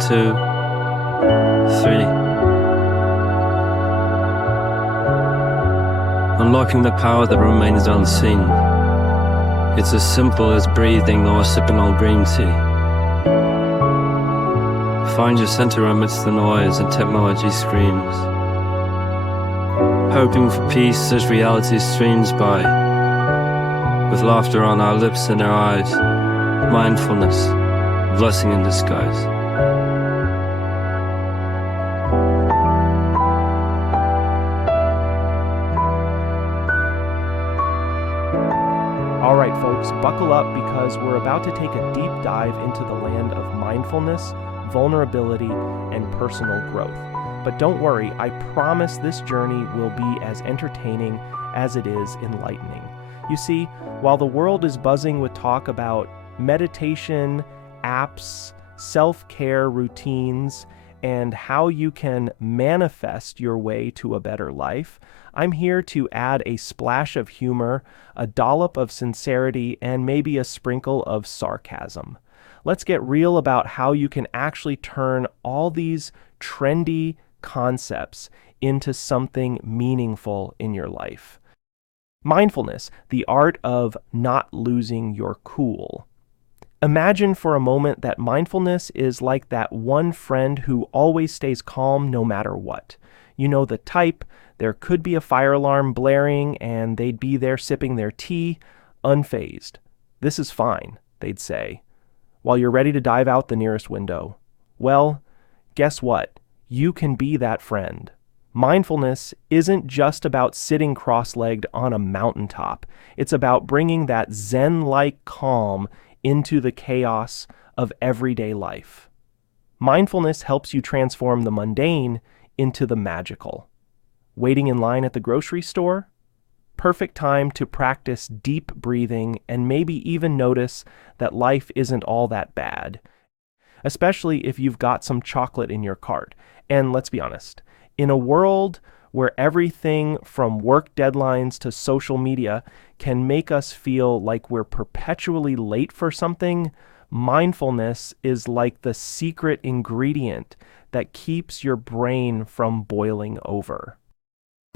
2, 3. Unlocking the power that remains unseen. It's as simple as breathing or sipping on green tea. Find your center amidst the noise and technology screams. Hoping for peace as reality streams by, with laughter on our lips and our eyes. Mindfulness, blessing in disguise. All right, folks, buckle up because we're about to take a deep dive into the land of mindfulness, vulnerability, and personal growth. But don't worry, I promise this journey will be as entertaining as it is enlightening. You see, while the world is buzzing with talk about meditation, apps, self-care routines, and how you can manifest your way to a better life, I'm here to add a splash of humor, a dollop of sincerity, and maybe a sprinkle of sarcasm. Let's get real about how you can actually turn all these trendy concepts into something meaningful in your life. Mindfulness, the art of not losing your cool. Imagine for a moment that mindfulness is like that one friend who always stays calm no matter what. You know the type. There could be a fire alarm blaring and they'd be there sipping their tea, unfazed. "This is fine," they'd say, while you're ready to dive out the nearest window. Well, guess what? You can be that friend. Mindfulness isn't just about sitting cross-legged on a mountaintop. It's about bringing that Zen-like calm into the chaos of everyday life. Mindfulness helps you transform the mundane into the magical. Waiting in line at the grocery store? Perfect time to practice deep breathing and maybe even notice that life isn't all that bad, especially if you've got some chocolate in your cart. And let's be honest, in a world where everything from work deadlines to social media can make us feel like we're perpetually late for something, mindfulness is like the secret ingredient that keeps your brain from boiling over.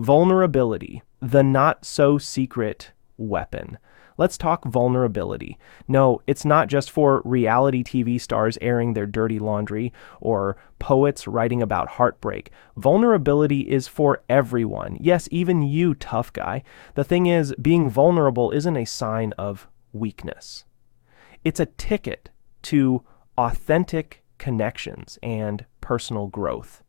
Vulnerability, the not-so-secret weapon. Let's talk vulnerability. No, it's not just for reality TV stars airing their dirty laundry or poets writing about heartbreak. Vulnerability is for everyone. Yes, even you, tough guy. The thing is, being vulnerable isn't a sign of weakness. It's a ticket to authentic connections and personal growth.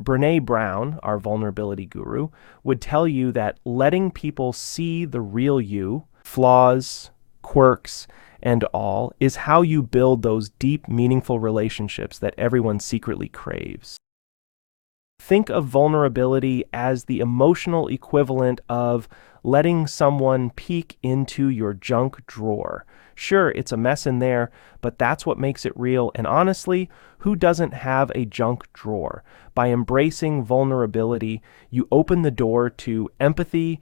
Brené Brown, our vulnerability guru, would tell you that letting people see the real you, flaws, quirks, and all, is how you build those deep, meaningful relationships that everyone secretly craves. Think of vulnerability as the emotional equivalent of letting someone peek into your junk drawer. Sure, it's a mess in there, but that's what makes it real. And honestly, who doesn't have a junk drawer? By embracing vulnerability, you open the door to empathy,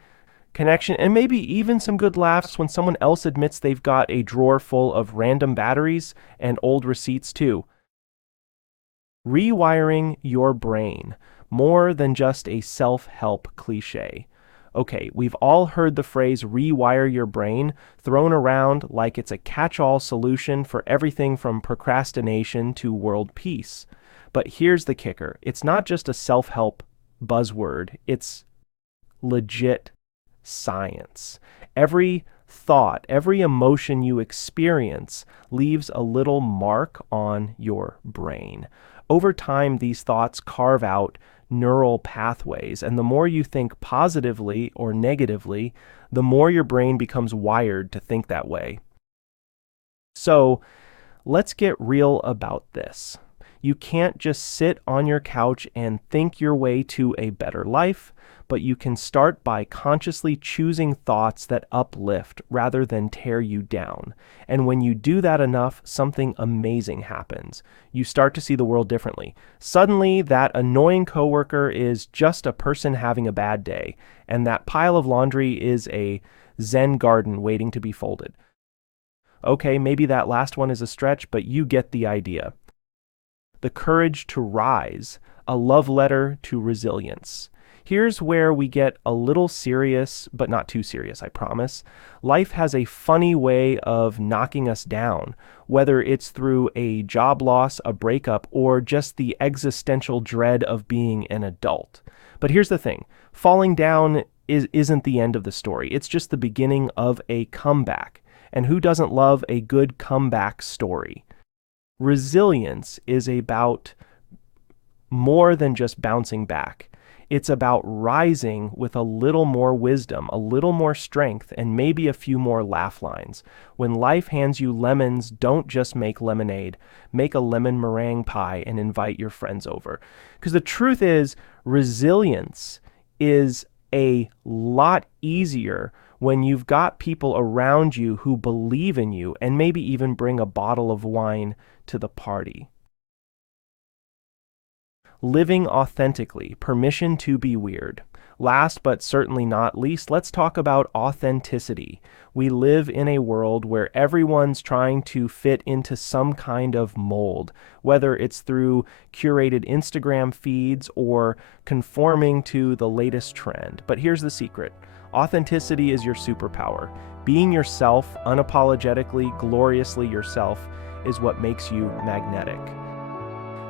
connection, and maybe even some good laughs when someone else admits they've got a drawer full of random batteries and old receipts too. Rewiring your brain, more than just a self-help cliche. Okay, we've all heard the phrase rewire your brain thrown around like it's a catch-all solution for everything from procrastination to world peace. But here's the kicker. It's not just a self-help buzzword. It's legit science. Every thought, every emotion you experience leaves a little mark on your brain. Over time, these thoughts carve out neural pathways, and the more you think positively or negatively, the more your brain becomes wired to think that way. So, let's get real about this. You can't just sit on your couch and think your way to a better life, but you can start by consciously choosing thoughts that uplift rather than tear you down. And when you do that enough, something amazing happens. You start to see the world differently. Suddenly, that annoying coworker is just a person having a bad day, and that pile of laundry is a Zen garden waiting to be folded. Okay, maybe that last one is a stretch, but you get the idea. The Courage to Rise, a love letter to resilience. Here's where we get a little serious, but not too serious, I promise. Life has a funny way of knocking us down, whether it's through a job loss, a breakup, or just the existential dread of being an adult. But here's the thing, falling down isn't the end of the story. It's just the beginning of a comeback. And who doesn't love a good comeback story? Resilience is about more than just bouncing back. It's about rising with a little more wisdom, a little more strength, and maybe a few more laugh lines. When life hands you lemons, don't just make lemonade. Make a lemon meringue pie and invite your friends over. Because the truth is, resilience is a lot easier when you've got people around you who believe in you and maybe even bring a bottle of wine to the party. Living authentically, permission to be weird. Last but certainly not least, let's talk about authenticity. We live in a world where everyone's trying to fit into some kind of mold, whether it's through curated Instagram feeds or conforming to the latest trend. But here's the secret. Authenticity is your superpower. Being yourself, unapologetically, gloriously yourself, is what makes you magnetic.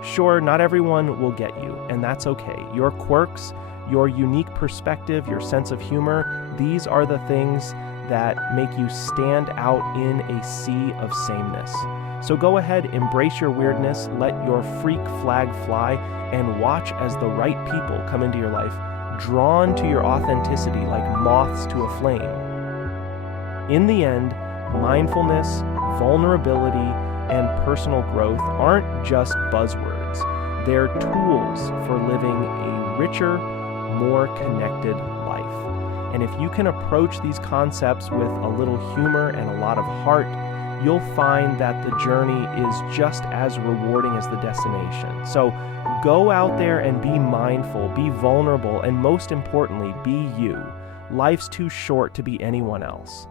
Sure, not everyone will get you, and that's okay. Your quirks, your unique perspective, your sense of humor, these are the things that make you stand out in a sea of sameness. So go ahead, embrace your weirdness, let your freak flag fly, and watch as the right people come into your life, drawn to your authenticity like moths to a flame. In the end, mindfulness, vulnerability, and personal growth aren't just buzzwords. They're tools for living a richer, more connected life. And if you can approach these concepts with a little humor and a lot of heart, you'll find that the journey is just as rewarding as the destination. So go out there and be mindful, be vulnerable, and most importantly, be you. Life's too short to be anyone else.